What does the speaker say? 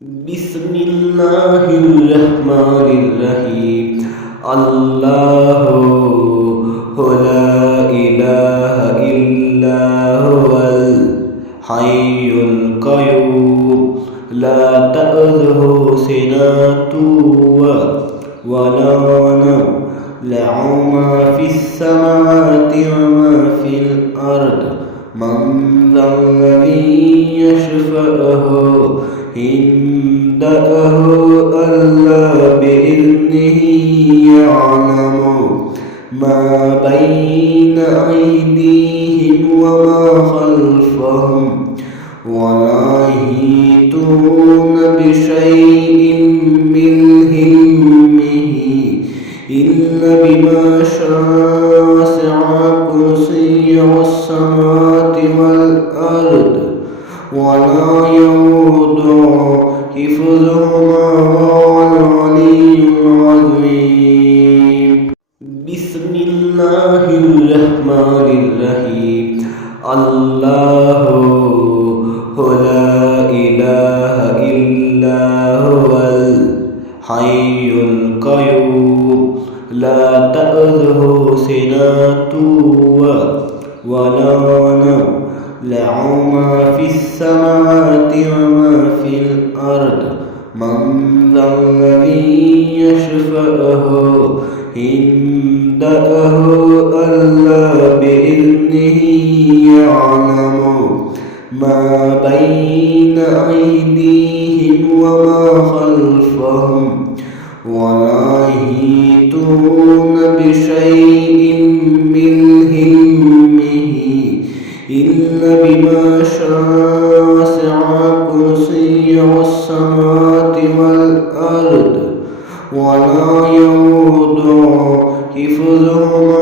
بسم الله الرحمن الرحيم. الله لا إله إلا هو الحي القيوم لا تأخذه سنة ولا نوم له ما في السماوات وما في الأرض من ذا الذي يشفعه عنده إلا بإذنه يعلم ما بين أيديهم وما خلفهم ولا يحيطون بشيء من علمه إلا بما شاء وسع كرسيه السماوات والأرض ولا يؤوده حفظهما وهو العلي العظيم. بسم الله الرحمن الرحيم. الله لا إله إلا هو الحي القيوم لا تأخذه سنة ولا نوم له ما في السماوات وما في الأرض من ذا الذي يشفعه عنده إلا بإذنه يعلم ما بين أيديهم وما خلفهم ولا يحيطون بشيء من علمه إلا بما شاء وسع كرسيه السماوات والأرض ولا يؤوده حفظهما